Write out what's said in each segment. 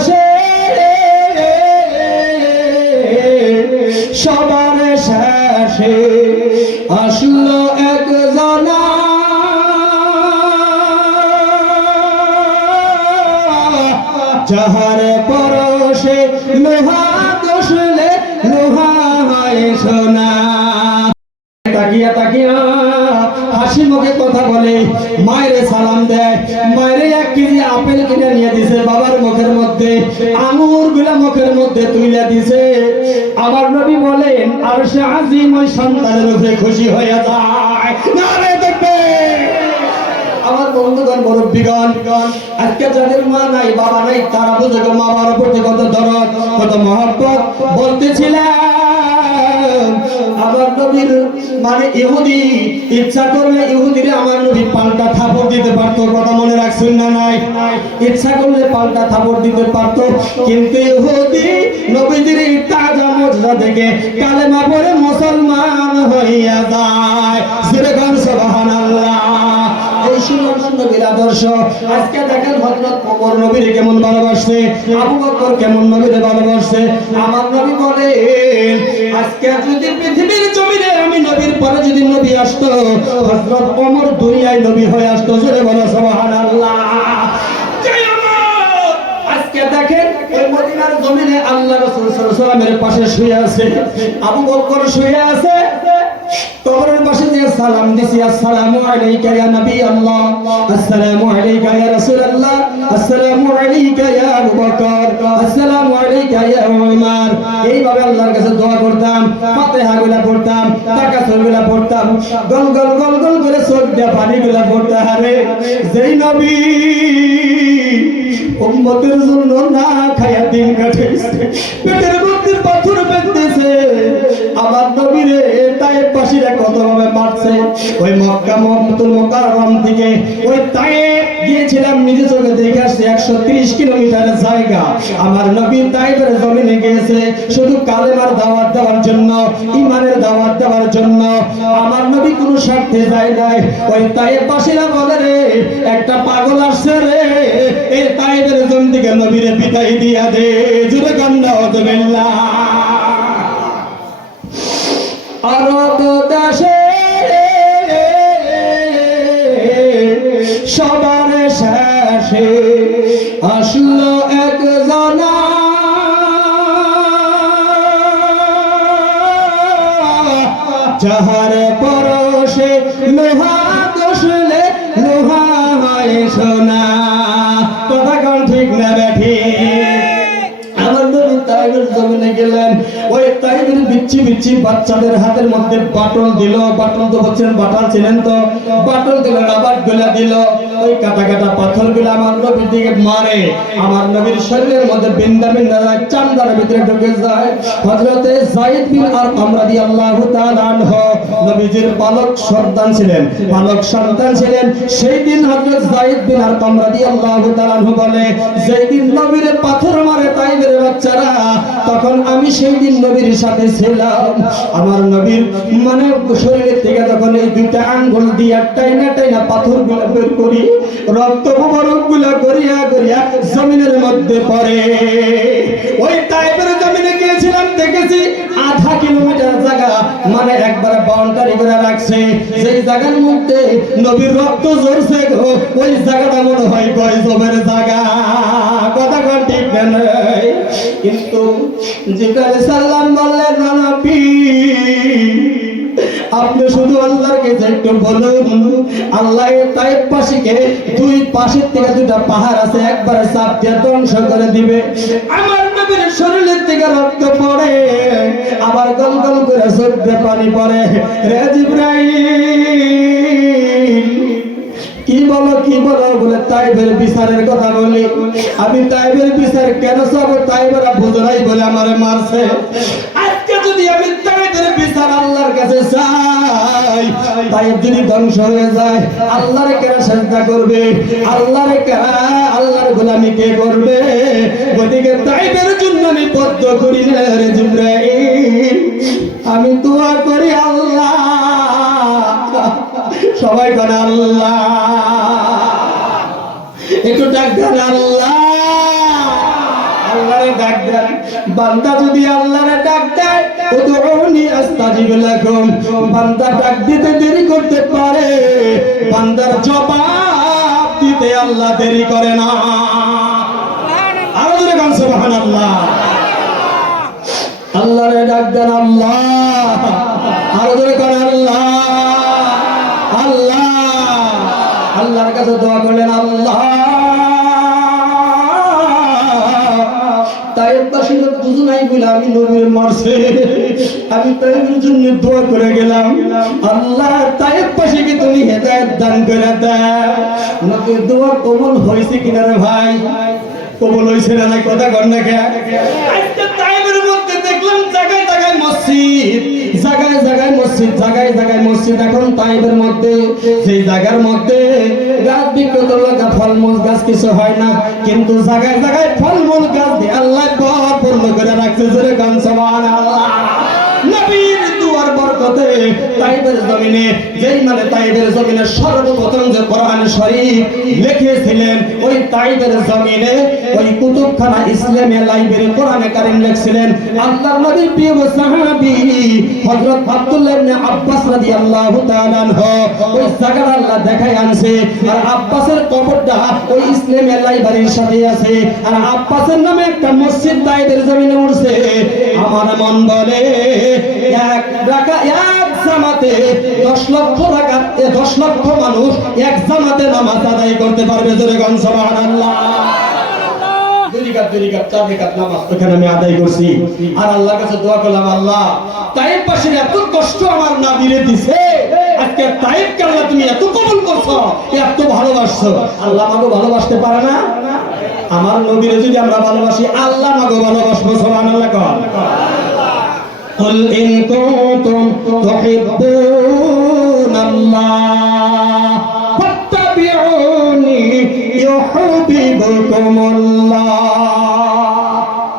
দেশে সবার শেষে আসলো এক জনা। পরশে লোহা দোষলে লোহা সোনা। তাকিয়া তাকিয়া হাসি মুখে কথা বলে, মায়ের সালাম দেয়। আঙুরগুলা মুখের মধ্যে তুইলা দিছে আমার নবী বলেন আর সে আজিম ওই সন্তানের উপরে খুশি হয়ে যায়। না রে দেখবে। আমার বন্ধুগণ আজকে যাদের মা নাই, বাবা নাই, তারা বুঝে মা বাবার প্রতি কত দরদ, কত মহব্বত। বলতেছিলাম নবীর মানে ইহুদি, ইচ্ছা করলে ইহুদিরে আমার নবী পাল্টা থাপড় দিতে পারতো, কথা মনে রাখছেন না নাই? ইচ্ছা করলে পাল্টা থাপড় দিতে পারতো, কিন্তু ইহুদি নবীজির তাজা মজা দেখে কালেমা পড়ে মুসলমান হইয়া যায়। সেরকম সুবহানাল্লাহ। আমার নবী বলে আজকে যদি পৃথিবীর নবীর পরে যদি নবী আসতো হজরত ওমর দুনিয়ায় নবী হয়ে আসতো, জোরে বলো, সুবহানাল্লাহ। দেখেন এই মদিনার জমিনে আল্লাহ রাসূল সাল্লাল্লাহু আলাইহি ওয়াসাল্লামের পাশে শুয়ে আছে, আবু বকর শুয়ে আছে কবরের পাশে দিয়ে সালাম দিছি, আসসালামু আলাইকা ইয়া নবী আল্লাহ, আসসালামু আলাইকা ইয়া রাসূলুল্লাহ, আসসালামু আলাইকা ইয়া আবু বকর, আসসালামু আলাইকা ইয়া উমর। এইভাবে আল্লাহর কাছে দোয়া করতাম ফাতিহা গুলা পড়তাম তাকাসুরগুলা পড়তাম গল গল গল গল করে চোখ দিয়ে পানি গুলা পড়তে হারে যেই নবী উম্মতের জন্য না খায়া দিন কাটাইছে পেটের মধ্যে পাথর বেঁধেছে আমার নবীরে তায়েব বাসীরা কতভাবে মারছে ওই মক্কা মহম্মতুল মোকাররম থেকে ওই তায়েব গিয়েছিলাম, নিজে চোখে দেখে আসছে, একশো তিরিশ কিলোমিটার জায়গা। আমার নবী তাইবের জমিনে গিয়েছে, শুধু কালেমার দাওয়াত দেওয়ার জন্য ইমানের দাওয়াত দেওয়ার জন্য। আমার নবী কোনো স্বার্থে যায় নাই। ওই তাইব বাসীরা বলে রে, একটা পাগল আসছে রে, এই তাইবের জমি থেকে নবীরে বিদায় দিয়া দে, জুড়ে কান্না হতে আরব শেষে আসলো এক জনা। যাহার পরশে লোহা দোষলে লোহা হয় সোনা। কথা কোন ঠিক না ব্যাঠি আমার নবী তাইবের জমিনে গেলেন। ওই তাইবের বিচ্ছি বিচ্ছি বাচ্চাদের হাতের মধ্যে বাটল দিল। বাটল তো হচ্ছেন বাটাল ছিলেন তো। বাটল দিল, রাবারগুলা দিল। ওই কাটা কাটা পাথরগুলা আমার নবীর দিকে মারে। আমার নবীর শরীরের মধ্যে বিন্দা বিন্দা যায় ভিতরে ঢুকে যায়। হযরতে যায়েদ বিন তাআলা আনহু, নবীজির পালক সন্তান ছিলেন। পালক সন্তান ছিলেন। সেই দিন যায়েদ বিন তাআলা আনহু বলে, যেই দিন নবীর পাথর মারে তাইবের বাচ্চারা, তখন আমি সেই দিন নবীর সাথে ছিলাম। আমার নবীর মানে শরীরের থেকে তখন এই দুইটা আঙ্গুল দিয়া টাইনা টাইনা পাথর বের করি রক্তগুলা করিয়া করিয়া জমিনের মধ্যে পড়ে। ওই তাইবের জমিনে গিয়েছিলাম, দেখেছি আধা কিলোমিটার জায়গা মানে একবার বাউন্ডারি করে রাখছে। সেই জায়গার মধ্যে নবীর রক্ত ঝরছে গো, ওই জায়গাটা মনে হয় গয়জবের জায়গা। কথা কন ঠিক কিন্তু জিব্রাইল সাল্লাম বললেন না নবী একটু বলুন আল্লাহ তাই পাশিকে দুই পাশের থেকে দুটা পাহাড় আছে, একবারে চাপ দিয়ে ধ্বংস করে দিবে। আমার নবীর শরীরের থেকে রক্ত পড়ে, আবার গল গল করে সদ্যে পানি পড়ে। রে জিব্রাইল, কি বলো কি বলো বলে তাইবের বিচারের কথা বলি। আমি তাইবের বিচার কেন চাবো? তাইবেরা বুঝলাই বলে আমারে মারছে। আজকে যদি আমি তাইবের বিচার আল্লাহর কাছে চাই তাইব যদি ধ্বংস হয়ে যায়, আল্লাহরে কেন চেষ্টা করবে? আল্লাহরে কেনা আল্লাহর গোলামি কে করবে? গতিকে তাইবের জন্য আমি পদ্ম করি না রে জিব্রাইল। আমি দোয়া করি আল্লাহ। সবাই করে আল্লাহ। একটু ডাক দেন আল্লাহ। আল্লাহরে ডাক দেন। বান্দা যদি আল্লাহরে ডাক দেয় উদউনি আস্তাজিব লাকুম বান্দা ডাক দিতে দেরি করতে পারে, বান্দার জবাব দিতে আল্লাহ দেরি করে না। আরও জোরে গান, সুবহানাল্লাহ। আল্লাহরে ডাক দেন আল্লাহ। আরও জোরে করে আল্লাহ। আল্লাহ। আল্লাহর কাছে দোয়া করলেন, আল্লাহ। তাই পাশে বুঝু নাই বলে আমি নবীর মারছে। আমি তাইবের জন্য দোয়া করে গেলাম। আল্লাহ তাই পাশে কি তুমি হেদায়েত দান করে দাও। নবীর ভাই? কবুল হয়েছে না কথা দেখলাম জায়গায় জায়গায় মসজিদ। জায়গায় জায়গায় মসজিদ, জায়গায় জায়গায় মসজিদ। এখন তাইবের মধ্যে সেই জায়গার মধ্যে গাছ বিক্রত লাগা ফলমূল গাছ কিছু হয় না, কিন্তু জায়গায় জায়গায় ফলমূল গাছ দিয়ে আল্লাহ পূর্ণ করে রাখছে। জোরে গান সমান আল্লাহ তাইবের জমিনে মানে তাইবের জমিনে সর্বপ্রথম যে কোরআন শরীফ লিখেছিলেন, ওই তাইবের জমিনে ওই কুতুবখানা লাইব্রেরি কোরআনে কারীম লিখছিলেন। আল্লাহর নবী প্রিয় সাহাবী হযরত আব্দুল্লাহ ইবনে আব্বাস রাদিয়াল্লাহু তাআলা আনহু, ওই আল্লাহ দেখাই আনছে, আর আব্বাসের কবরটা ওই লাইব্রেরির সাথে আছে, আর আব্বাসের নামে একটা মসজিদ তাইবের জমিনে উঠছে। আমার মন বলে এক জামাতে দশ লক্ষ টাকা দশ লক্ষ মানুষ এক জামাতে নামাজ আদায় করতে পারবে আমি আল্লাহ এত কষ্ট আমার দিছে। তুমি এত করছ ভালোবাসছো। আল্লাহ ভালোবাসতে পারে না? আমার নবীরে যদি আমরা ভালোবাসি, আল্লাহ আমাকে ভালোবাসবো, সুবহানাল্লাহ কর قل إن كنتم تحبون الله فاتبعوني يحببكم الله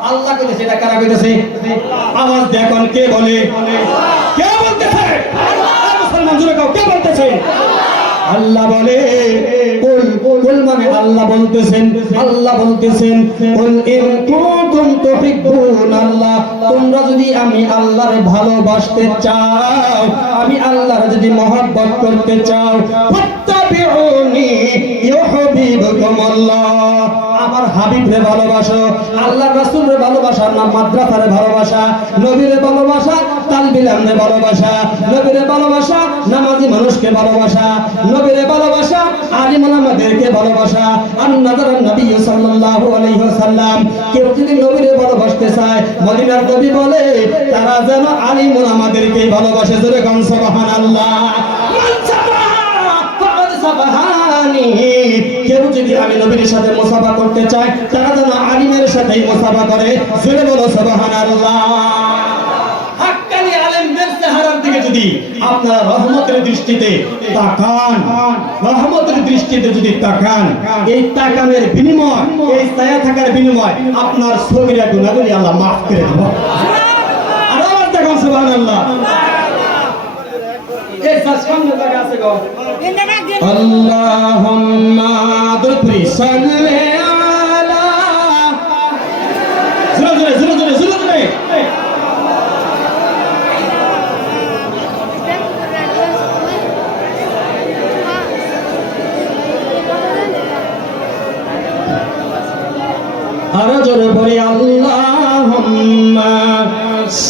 আল্লাহ কইতেছে এটা কারা কইতেছে আওয়াজ দেখুন কে বলে কে বলতেছে আর মুসলমান জুড়ে কাউ কে বলতেছে আল্লাহ বলে কুল কুল মানে আল্লাহ বলতেছেন আল্লাহ বলতেছেন কুল ইন কুনতুম আল্লাহ। তোমরা যদি আমি আল্লাহরে ভালোবাসতে চাও, আমি আল্লাহর যদি মহব্বত করতে চাও, ফাত্তাবিউনি আল্লাহ আমার হাবিবরে ভালোবাসো, আল্লাহ রাসূলের ভালোবাসার নাম মাদ্রাসারে ভালোবাসা, নবীরে ভালোবাসা তালবিলামরে ভালোবাসা, নবীরে ভালোবাসা, নামাজি মানুষকে ভালোবাসা, নবীরে ভালোবাসা, আলিম ওলামাদেরকে ভালোবাসা আন্নাদার নবী সাল্লাল্লাহু আলাইহি ওয়াসাল্লাম। কেউ যদি নবীরে ভালোবাসতে চায়, মদিনার নবী বলে, তারা যেন আলিম ওলামাদেরকে ভালোবাসে। গান সুবহানাল্লাহ। মান সাবাহা, ফাকাদ সাবাহানি। কেউ যদি আমি নবীর সাথে মুসাফা করতে চায় তারা যেন আলিমের সাথেই মুসাফা করে। জোরে বলো সুবহানাল্লাহ। হাক্কানি আলেমদের চেহারার দিকে যদি আপনারা রহমতের দৃষ্টিতে তাকান রহমতের দৃষ্টিতে যদি তাকান এই তাকানের বিনিময় এই ছায়া থাকার বিনিময় আপনার ছবিরা গুণাগুলি আল্লাহ মাফ করে দেব। আর আবার দেখুন সুবহানাল্লাহ। এই সামনে জায়গা আছে গো। اللهم ادخل صل على زرا زرا زرا زرا زرا زرا আরো জোরে বলি আল্লাহুম্মা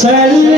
সাল্লি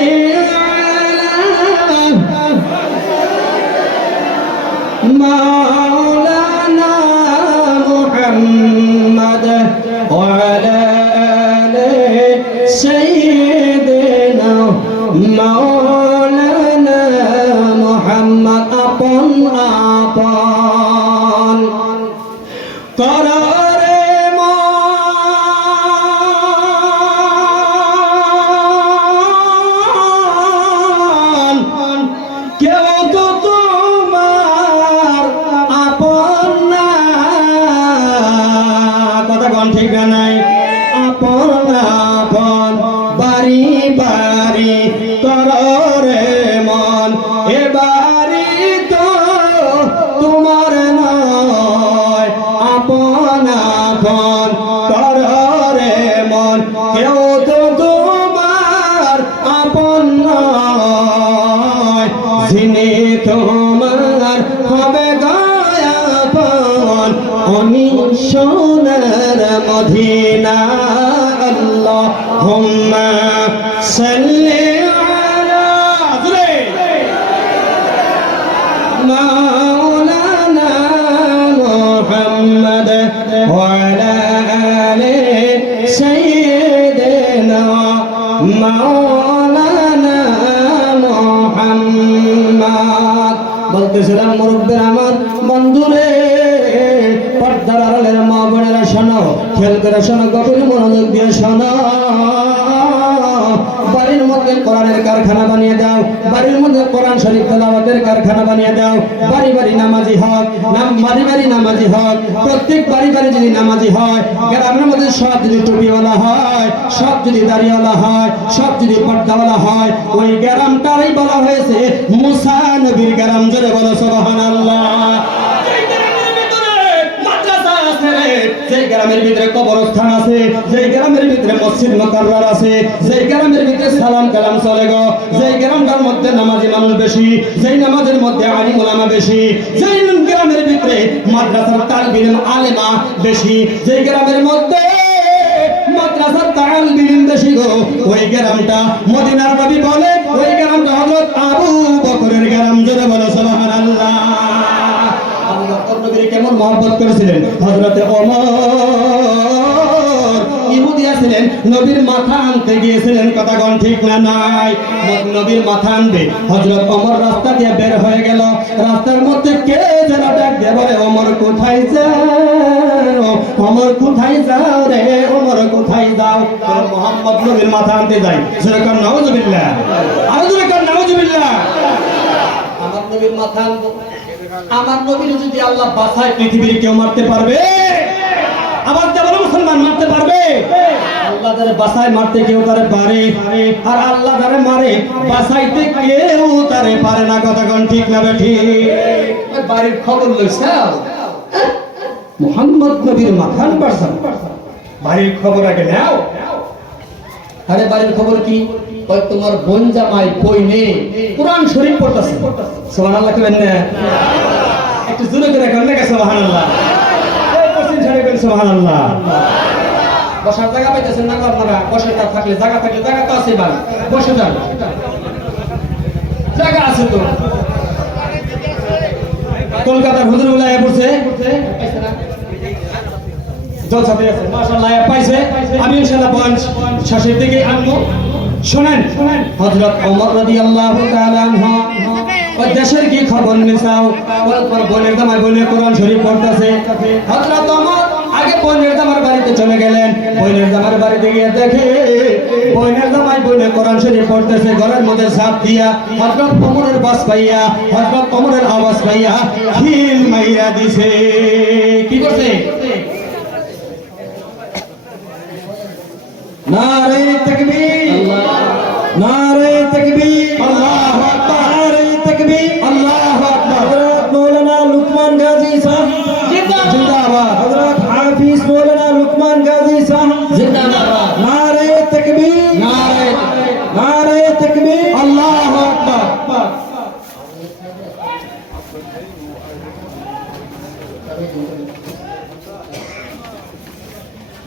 বলতেছিলাম মুরব্বের আমার বন্ধুরে, পর্দার আড়ালের মা বোনেরা শোনো খেল করে শোনো, গভীর মনোযোগ দিয়ে শোনো। মধ্যে কোরআনের কারখানা বানিয়ে দাও, বাড়ির মধ্যে কোরআন শরীফ তেলাওয়াতের কারখানা বানিয়ে দাও, বাড়ি বাড়ি নামাজি হক, নাম বাড়ি বাড়ি নামাজি হক, প্রত্যেক বাড়ি বাড়ি যদি নামাজি হয়, গ্রামের মধ্যে সব যদি টুপিওয়ালা হয়, সব যদি দাড়িওয়ালা হয়, সব যদি পর্দাওয়ালা হয়, ওই গ্রামটারই বলা হয়েছে, মুসা নবীর গ্রাম, জোরে বলো সুবহানাল্লাহ। মাদ্রাসা যে গ্রামের ভিতরে কবরস্থান আছে, যে গ্রামের ভিতরে মসজিদ মোকাররার আছে, যে গ্রামের ভিতরে সালাম কালাম চলে গো, যে গ্রামটার মধ্যে নামাজি মানুষ বেশি, যেই নামাজের মধ্যে আলিম ওলামা বেশি, যেই গ্রামের ভিতরে মাদ্রাসার তালবিল আলেমা বেশি, যেই গ্রামের মধ্যে মাদ্রাসার তাল বিলিম বেশি গো, ওই গ্রামটা মদিনার নবী বলে, ওই গ্রামটা হযরত আবু বকরের গ্রাম, জোরে বলো আবু নবীর মহব্বত করেছিলেন ইহুদিয়া ছিলেন নবীর মাথা আনতে গিয়েছিলেন কথা ঠিক না নাই? নবীর মাথা আনবে, হযরত ওমর রাস্তা দিয়ে বের হয়ে গেল। রাস্তার মধ্যে কে যেন ওমর, কোথায় যাও? ওমর, কোথায় যাও রে? ওমর, কোথায় যাও? নবীর মাথা আনতে যাই সেরকম নাউজুবিল্লাহ। আরও জোরে কর, নাউজুবিল্লাহ। আমার নবীর মাথা আনব। আমার নবীর যদি আল্লাহ বাসায় পৃথিবীর কেউ মারতে পারবে, আবার যেমন মুসলমান মারতে পারবে, আল্লাহ তারে বাসায় মারতে কেউ তারে পারে, আর আল্লাহ তারে মারে, বাসাইতে কেউ তারে পারে না, কথা কোন ঠিক না বেঠি? বাড়ির খবর লইছাও মোহাম্মদ নবীর মাথান পারছান বাড়ির খবর আগে নাও। আরে বাড়ির খবর কি? তোমার বোন জামাই বই নেই কোরআন শরীফ পড়তেছে। সুবহানাল্লাহ কেন না? একটু জোরে করে কর না সুবহানাল্লাহ? এই পশ্চিম সাইডে করেন সুবহানাল্লাহ। বসার জায়গা পাইতেছেন না আপনারা? বসে তা থাকলে জায়গা থাকলে জায়গা তো আছে বসে যান। জায়গা আছে তো। কলকাতার হুজুরগুলা পড়ছে? জলসাতে আছে মাশাআল্লাহ পাইছে। আমি ইনশাআল্লাহ পয়েন্ট শেষের দিকে আনব। শুনেন, হযরত ওমর রাদিয়াল্লাহু তাআলা আনহু। ওই দেশের কি খবর নিছাও পর বোনের দামাই বোনের কোরআন শরীফ পড়তেছে। হযরত ওমর আগে বোনের দামার বাড়িতে চলে গেলেন। বোনের দামার বাড়িতে গিয়ে দেখে বোনের দামাই বোনের কোরআন শরীফ পড়তেছে। ঘরের মধ্যে ঝাঁপ দিয়া হযরত ওমরের বাস পাইয়া, হযরত ওমরের আওয়াজ পাইয়া খিল মাইরা দিছে। কি করছে? নারে তকবীর। নারে তকবীর। আল্লাহু আকবার। নারে তকবীর। আল্লাহু আকবার। হযরত মাওলানা লুকমান গাজী সাহেব জিন্দাবাদ। হযরত হাফিজ মাওলানা লুকমান গাজী সাহেব জিন্দাবাদ। নারে তকবীর। নারে। নারে তকবীর। আল্লাহু আকবার।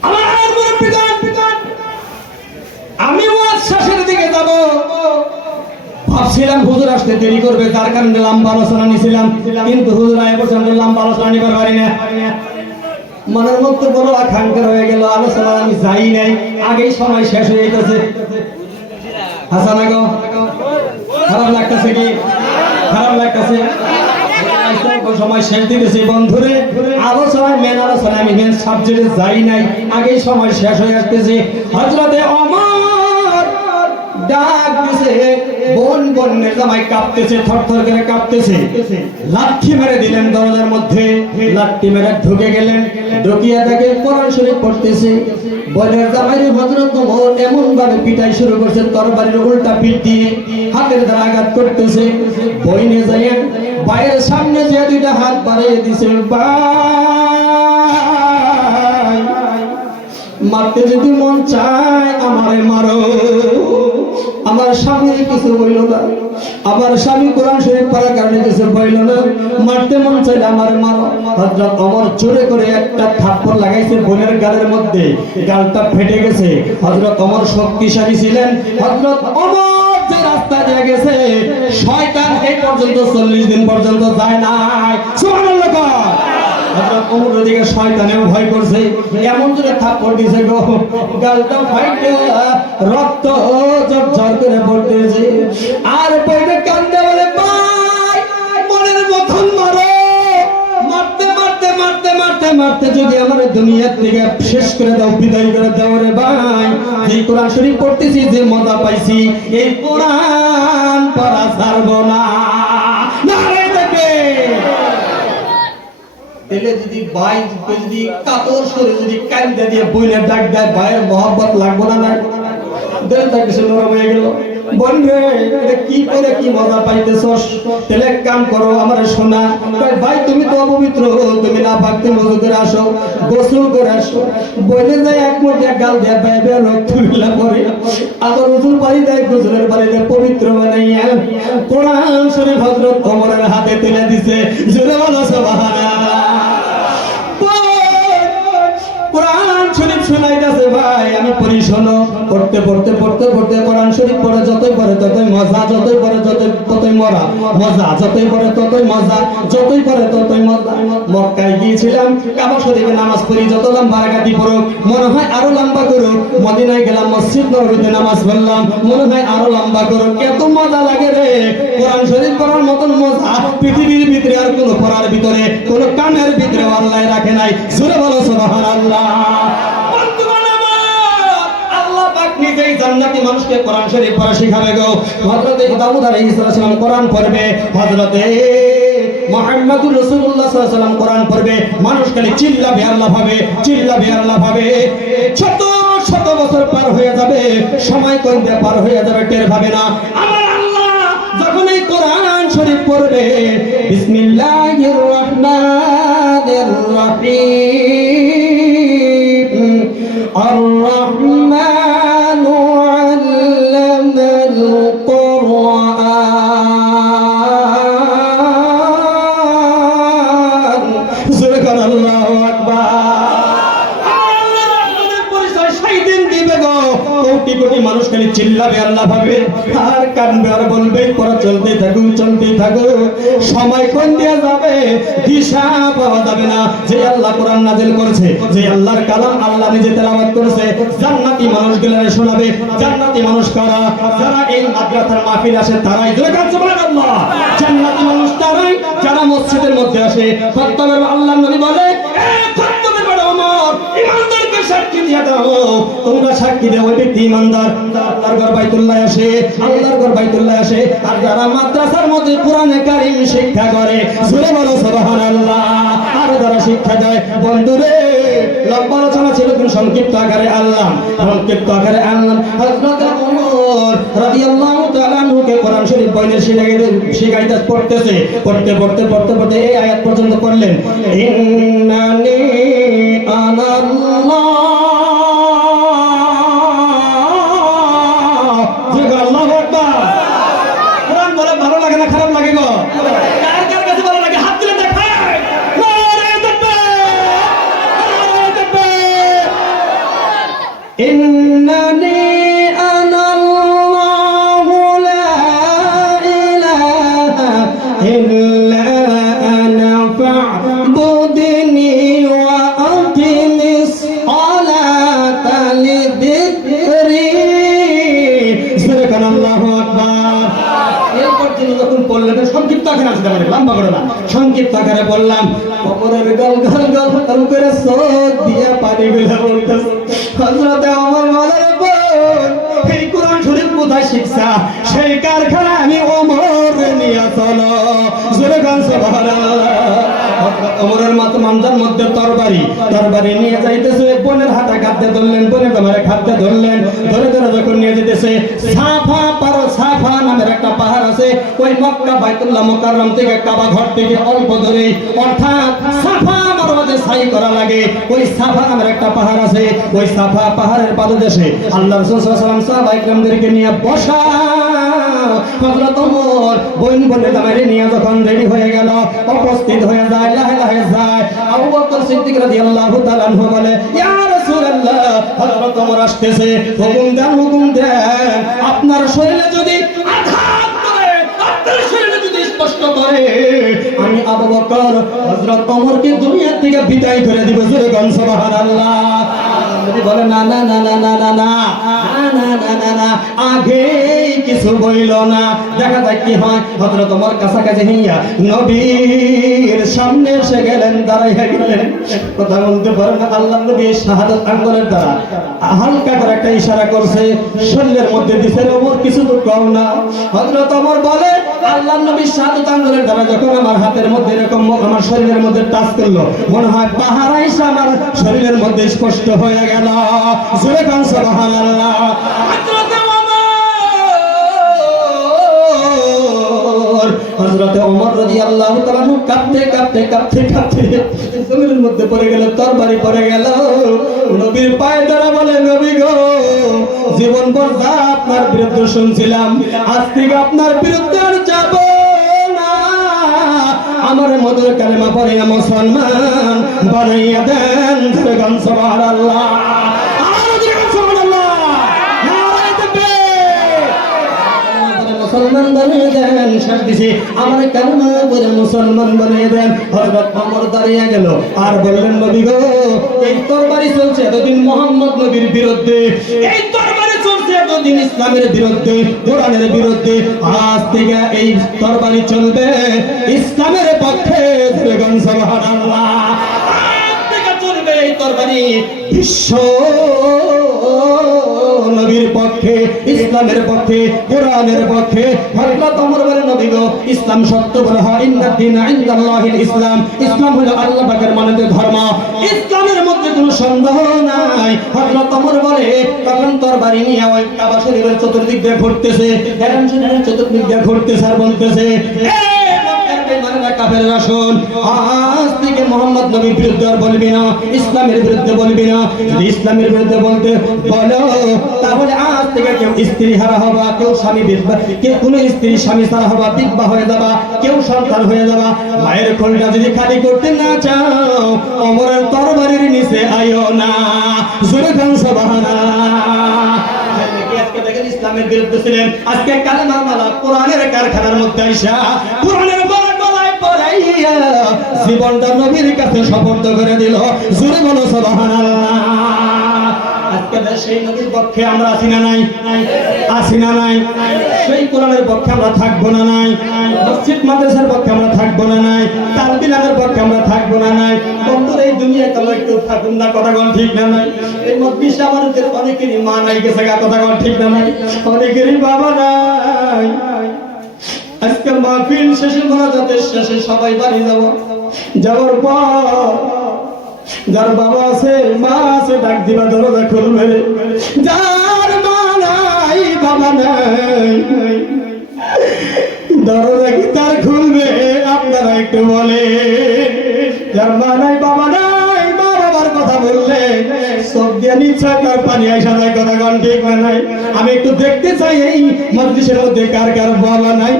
আমার মুরব্বিগণ আমি ওয়াজ শেষের দিকে যাব ভাবছিলাম হুজুর আসতে দেরি করবে, তার কারণে লম্বা আলোচনা নিয়েছিলাম। কিন্তু হুজুর আয় পর্যন্ত লম্বা আলোচনা নিবার পারি না। মনের মধ্যে বড় আকাঙ্ক্ষা হয়ে গেল, আলোচনা আমি যাই নাই, আগেই সময় শেষ হয়ে যেতেছে হাসান খারাপ লাগতেছে কি? খারাপ লাগতেছে। সময় শেষ দিতেছে, বন্ধুরে, আলোচনায় মেন আলোচনা আমি মেন সাবজেক্টে যাই নাই, আগেই সময় শেষ হয়ে আসতেছে হজরতে ডাক দিছে, বোন বন্যের জামাই কাঁপতেছে, থর থর করে কাঁপতেছে। লাঠি মেরে দিলেন দরজার মধ্যে, লাঠি মেরে ঢুকে গেলেন, ঢুকিয়ে দেখে কোরআন শরীফ পড়তেছে। বনের জামাই হজরত ওমর এমন ভাবে পিটাই শুরু করছে, তরবারির উল্টা পিঠ দিয়ে হাতের দ্বারা আঘাত করতেছে। বই নিয়ে যাইয়া বাইরের সামনে যে দুইটা হাত বাড়িয়ে দিছে, ভাই, মারতে যদি মন চায় আমারে মারো। আমার স্বামী কিছু বইল না। আমার স্বামী কোরআন শরীফ পড়ার কারণে কিছু বইল না। মারতে মন চাইলে আমার মারো। হযরত ওমর জোরে করে একটা থাপ্পড় লাগাইছে বোনের গালের মধ্যে। গালটা ফেটে গেছে। হযরত ওমর শক্তিশালী ছিলেন। হযরত ওমর রাস্তা দিয়ে গেছে, শয়তান এই পর্যন্ত চল্লিশ দিন পর্যন্ত যায় নাই। সুবহানাল্লাহ। হযরত ওমরের দিকে শয়তানেও ভয় করছে এমন জোরে থাপ্পড় দিছে গো। গালটা ফাইটে, রক্ত ঝরঝর করে পড়তেছে। আর পড়ে কান্দে বলে, ভাই, মনের মতন মারো। মারতে মারতে মারতে মারতে মারতে যদি আমার দুনিয়ার থেকে শেষ করে দাও, বিদায় করে দাও রে ভাই। এই কোরআন শরীফ পড়তেছি, যে মজা পাইছি, এই কোরআন পড়া ছাড়বো না নারে দেখে পেলে যদি ভাই যদি কাতর সরে যদি কান্দে দিয়ে বইলে ডাক দেয়, ভাইয়ের মহব্বত লাগবো না না দেন তাকে সে নরম হয়ে গেল। বন্ধু, এটা কি করে কি মজা পাইতেছস? এক কাম করো, আমার শোনা। ভাই, তুমি তো অপবিত্র, তুমি না পাকতে মজু করে আসো, গোসল করে আসো। বলে যায় এক মুঠে গাল দেয়া পাইবে রক্ত মিলা পরে। আবার উজুর পানি দেয়, গোসলের পানি দেয়, পবিত্র বানাইয়া। কোরআন শরীফ হযরত ওমরের হাতে তুলে দিছে। জোরে বলো সুবহানাল্লাহ। আমি পড়ি শোনো পড়তে পড়তে পড়তে কোরআন শরীফ পড়ে যতই পড়ে ততই মজা, যতই পড়ে যতই, ততই মরা, মজা, যতই পড়ে ততই মজা, যতই পড়ে ততই মজা। মক্কায় গিয়েছিলাম, কাবা শরীফে নামাজ পড়ি, যত লম্বা রাগাতি পড়ো মনে হয় আরও লম্বা করো মদিনায় গেলাম, মসজিদ নববীতে নামাজ পড়লাম, মনে হয় আরও লম্বা করো এত মজা লাগে রে। কোরআন শরীফ পড়ার মতন মজা পৃথিবীর ভিতরে আর কোনো পড়ার ভিতরে, কোনো কানের ভিতরে আল্লাহ রাখে নাই। সুরে বলো, সুবহানাল্লাহ। পাক জান্নাতি মানুষকে কোরআন শরীফ পড়া শিখাবে গো? হযরতে দাউদ আলাইহিস সালাম কোরআন পড়বে, হযরতে মুহাম্মদুর রাসূলুল্লাহ সাল্লাল্লাহু আলাইহি কোরআন পড়বে, মানুষ খালি চিল্লাবে, আল্লাহ ভাবে, চিল্লাবে, আল্লাহ ভাবে। শত শত বছর পার হয়ে যাবে, সময় কোন পার হয়ে যাবে, টের পাবে না। আমার আল্লাহ যখন এই কোরআন শরীফ পড়বে, বিসমিল্লাহির রহমানির রহিম, আর কানবে আর বলবে চলতে চলতে সময় কোন যাবে? পাওয়া যাবে না। যে আল্লাহ কোরআন নাজিল যে আল্লাহর কালাম আল্লাহ নিজে তেলাওয়াত করেছে, জান্নাতি শোনাবে। জান্নাতি মানুষ কারা? যারা এই মাদ্রাসার মাহফিল আসে, তারাই। জোরে কাজ জান্নাতি মানুষ তারাই, যারা মসজিদের মধ্যে আসে। খত্তমের আল্লাহ নবী বলে সাক্ষী দিয়ে দাও। তোমরা সাক্ষী দাও ব্যক্তি ইমানদার? আল্লাহর ঘর বাইতুল্লাহ আসে, আল্লাহর ঘর বাইতুল্লাহ আসে। আর যারা মাদ্রাসার মধ্যে কোরআনে কারিম শিক্ষা করে, জোরে বলো সুবহানাল্লাহ। আর যারা শিক্ষা দেয়, বন্ধুরে, লম্বা আলোচনা ছিল কিন্তু সংক্ষিপ্ত আকারে আল্লাহ, সংক্ষিপ্ত আকারে আল্লাহ। হযরত ওমর রাদিয়াল্লাহু তাআলা আনহুকে কোরআন শরীফ বইনের শিখাইতে শিখাইতে পড়তেছে। পড়তে পড়তে পড়তে পড়তে এই আয়াত পর্যন্ত করলেন ইন্নানি আনাল্লাহ লাগে না খারাপ লাগে গো। বললাম কবরের গল গল গল গল করে চোখ দিয়ে পানি গুলা হজরত এই কোরআন শরীফ কোথায় শিক্ষা সেই কারখানা আমি ওমর নিয়ে চলো। জোরে গান মামজার মধ্যে তরবারি। তরবারি নিয়ে যাইতেছে, বোনের হাতে কাঁদতে ধরলেন, বোনের তোমারে খাদ্যে ধরলেন। ধরে ধরে যখন নিয়ে যেতেছে সাফা পারো, সাফা নামের একটা পাহাড় আছে। ওই মক্কা বাইতুল্লাহ মুকাররম থেকে কাবা ঘর থেকে অল্প দূরে অর্থাৎ সাফা মারওয়া নামাজে সাই করা লাগে। ওই সাফা নামের একটা পাহাড় আছে। ওই সাফা পাহাড়ের পাদদেশে আল্লাহ রাসূল সাল্লাল্লাহু আলাইহি ওয়াসাল্লাম সাহাবা ইকরামদেরকে নিয়ে বসা হযরত ওমর বইন বলে দামারে নিয়ে যখন রেডি হয়ে গেল উপস্থিত হয়ে যায় লাহে লাহে যায় আবু বকর সিদ্দিক রাদিয়াল্লাহু তাআলা আনহু বলে ইয়া রাসূলুল্লাহ হযরত ওমর আসতেছে হুকুম দেন হুকুম দেন আপনার শরীরে যদি আঘাত করে আপনার শরীরে যদি স্পষ্ট করে আমি আবু বকর হযরত ওমরকে দুনিয়া থেকে বিদায় করে দিব জোরে গান সুবহানাল্লাহ নবী বলে না না না না না না না না না না আগে কিছু বইল না। দেখা যাক কি হয়। হযরত তোমার কাছাকাছি হইয়া নবীর সামনে এসে গেলেন, দাঁড়াইয়া গেলেন। কথা বলতে পারে না আল্লাহ নবী শাহাদাত আঙ্গুলের দ্বারা। হালকা করে একটা ইশারা করছে, শরীরের মধ্যে দিছে ওমর কিছু তো কম না। হযরত ওমর বলে আল্লাহ নবী শাহাদাত আঙ্গুলের দ্বারা যখন আমার হাতের মধ্যে এরকম আমার শরীরের মধ্যে টাচ করল, মনে হয় পাহাড় আইসা আমার শরীরের মধ্যে স্পষ্ট হয়ে গেল। জোরে কান সুবহানাল্লাহ। কাঁপতে কাঁপতে কাঁপতে কাঁপতে জমিনের মধ্যে পড়ে গেল, তরবারি পড়ে গেল। নবীর পায়ে ধরা বলে, নবী গো, জীবন ভর আপনার বিরুদ্ধে শুনছিলাম। আজ থেকে আপনার বিরুদ্ধে আর যাব আমার মধুর কালেমা পড়ে মুসলমান বানাইয়া দেন সুবহানাল্লাহ আরও ধরে গান সুবহানাল্লাহ নারায়ে তাকবীর মুসলমান বানিয়ে দেন শেষ দিছি। আমার কালমা বলে মুসলমান বানিয়ে দেন। হযরত ওমর দাঁড়িয়ে গেল। আর বললেন, নবী গো, এই তরবারি চলছে এতদিন মোহাম্মদ নবীর বিরুদ্ধে। এই তরবারি চলছে এতদিন ইসলামের বিরুদ্ধে, কোরআনের বিরুদ্ধে। আজ থেকে এই তরবারি চলবে। ইসলামের পক্ষে সুবহানাল্লাহ। তরবারি বিশ্ব নবীর পক্ষে ইসলামের পক্ষে কোরআনের পক্ষে হযরত ওমর বলে নবী ইসলাম সত্য বলে হয়। ইন্নাদ দিন ইসলাম। ইসলাম হলো আল্লাহ পাকের মানিত ধর্ম। ইসলামের মধ্যে কোনো সন্দেহ নাই। হযরত ওমর বলে তখন তরবারি নিয়ে ওই কাবা শরীফের চতুর্দিক দিয়ে ঘুরতেছে। হেরাম শরীফের চতুর্দিক দিয়ে ঘুরতেছে আর বলতেছে "এই মক্কার বেঈমানেরা, কাফেররা শোন, আজ থেকে মোহাম্মদ নবীর বিরুদ্ধে আর বলবি না ইসলামের বিরুদ্ধে বলবি না। যদি ইসলামের বিরুদ্ধে বলতে বলো তাহলে আজ থেকে কেউ স্ত্রী হারা হবা কেউ স্বামী কেউ কোন স্ত্রী স্বামী ছাড়া হবা বিধবা হয়ে যাবা কেউ সন্তান হয়ে যাবা। মায়ের খোলটা যদি খালি করতে না চাও অমরের তরবারির নিচে আয়ো না। জোরে খান দেখেন ইসলামের বিরুদ্ধে ছিলেন। আজকে কালেমার মালা কোরআনের কারখানার মধ্যে আইসা গলায় পরাইয়া জীবনটা নবীর কাছে সপর্দ করে দিল। জোরে বলো, সুবহানাল্লাহ। নাই? আছি না নাই? আমরা থাকব নাই? মসজিদ মাদ্রাসার পক্ষে আমরা ঠিক নাই? কথা কোন ঠিক অনেকেরই বাবা নাই। আজকে মাহফিল শেষে মোনাজাতের শেষে সবাই বাড়ি যাব। যাওয়ার পর যার বাবা আছে, মা আছে, ডাক দিবা, দরজা খুলবে। যার মা নাই, বাবা নাই। দরজা কি তার খুলবে? আপনারা একটু বলে যার মা নাই, বাবা দিয়ে নিচ্ছা, কার পানি আইসা যায়, কথা কন, ঠিক নাই? আমি একটু দেখতে চাই এই মজলিসের মধ্যে কার কার বাবা নাই?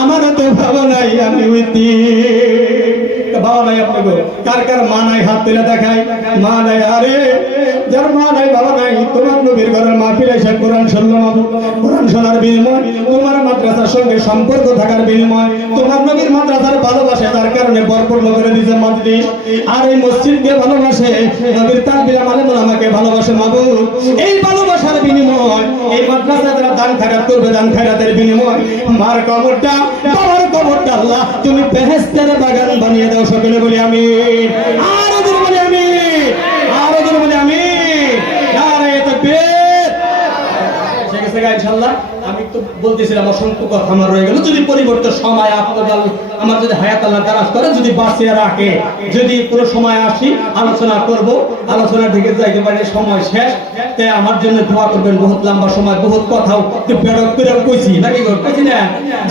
আমারও তো ভাবা নাই, আমি উইতি বাবা নাই আপনাকে। কার কার মা নাই হাত তুলে মা নাই, আরে, যার মা নাই, বাবা নাই, তোমার নবীর ঘরের মাহফিল এসে কোরআন কোরআন শোনার বিনিময়, তোমার মাদ্রাসার সঙ্গে সম্পর্ক থাকার বিনিময়, তোমার নবীর মাদ্রাসার ভালোবাসে, যার কারণে বরপূর্ণ করে দিয়েছে মসজিদ আর এই মসজিদকে ভালোবাসে, নবীর তাকবিরা মানে আমাকে ভালোবাসে মাবুদ এই ভালোবাসার বিনিময়, এই মাদ্রাসা যারা দান খারাপ করবে, দান খারাতের বিনিময়, মার কবরটা, বাবার কবরটা আল্লাহ, তুমি বেহেস্তের বাগান বানিয়ে দাও সকলে বলি আমি আমি বলি আমি ইনশাআল্লাহ, আমি তো বলতেছিলাম, অসংখ্য কথা আমার রয়ে গেল। যদি পরিবর্তন সময় আপনাদের আমার যদি হায়াত আল্লাহ দারাজ করে যদি বাঁচিয়ে রাখে, যদি পুরো সময় আসি, আলোচনা করব, আলোচনার দিকে যাইতে পারি, সময় শেষ। তাই আমার জন্য দোয়া করবেন, বহুত লম্বা সময়, বহুত কথাও। বেড়ক বেড়ক কইছি, নাকি? কইছি না?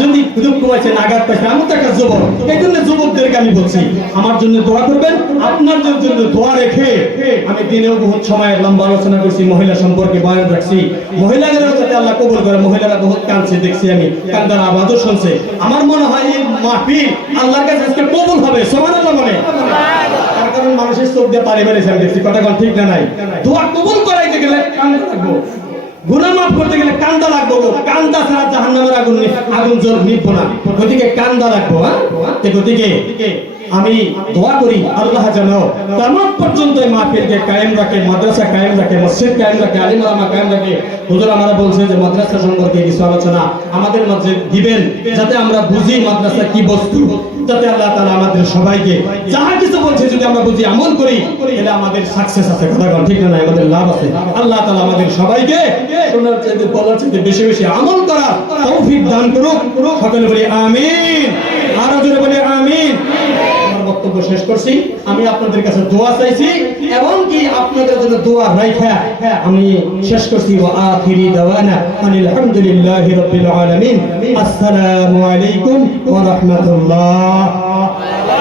যদি দুঃখ পাইছেন, আঘাত পাইছেন, আমি তো একটা যুবক। এই জন্য যুবকদেরকে আমি বলছি, আমার জন্য দোয়া করবেন, আপনার জন্য দোয়া রেখে আমি দিনেও বহুত সময় লম্বা আলোচনা করছি, মহিলা সম্পর্কে বয়ান রাখছি। মহিলাদের যাতে আল্লাহ কবুল করে, মহিলারা বহুত কাঁদছে, দেখছি আমি। কান্দার আওয়াজও শুনছে। আমার মনে হয় এই মাহফিল আল্লাহর কাছে আজকে কবুল হবে সমান আল্লাহ তার কারণ মানুষের চোখ দিয়ে পানি বেড়েছে আমি দেখছি, কথা কোন ঠিক না নাই? দোয়া কবুল করাইতে গেলে কান লাগবো। গুনাহ মাফ করতে গেলে কান্দা লাগবো। কান্দা ছাড়া জাহান্নামের আগুন আগুন জ্বল নিব না। গতিকে কান্দা লাগবো হ্যাঁ? গতিকে আমি দোয়া করি, আল্লাহ যেন কেমন পর্যন্ত এই মাহফিলকে কায়েম রাখে, মাদ্রাসা কায়েম রাখে, মসজিদ কায়েম রাখে, আলিম কায়েম রাখে, হুজুর আমরা বলছে যে মাদ্রাসা সম্পর্কে কিছু আলোচনা আমাদের মাঝে দিবেন, যাতে আমরা বুঝি মাদ্রাসা কি বস্তু, যাতে আল্লাহ তাআলা আমাদের সবাইকে যাহা কিছু বলছে যদি আমরা বুঝি, আমল করি, তাহলে আমাদের সাকসেস আছে। কথা ঠিক না আমাদের লাভ আছে। আল্লাহ তাআলা আমাদের সবাইকে শোনার চাইতে বলার চাইতে বেশি বেশি আমল করার তৌফিক দান করুক। সকলে বলি, আমিন। আরও জোরে বলি, আমিন। বক্তব্য শেষ করছি। আমি আপনাদের কাছে দোয়া চাইছি এবং কি আপনাদের জন্য দোয়া রাইখা আমি শেষ করছি। ওয়া আখিরি দাওয়ানা আনিল রাব্বিল আলামিন। আসসালামু আলাইকুম ওয়া রাহমাতুল্লাহ।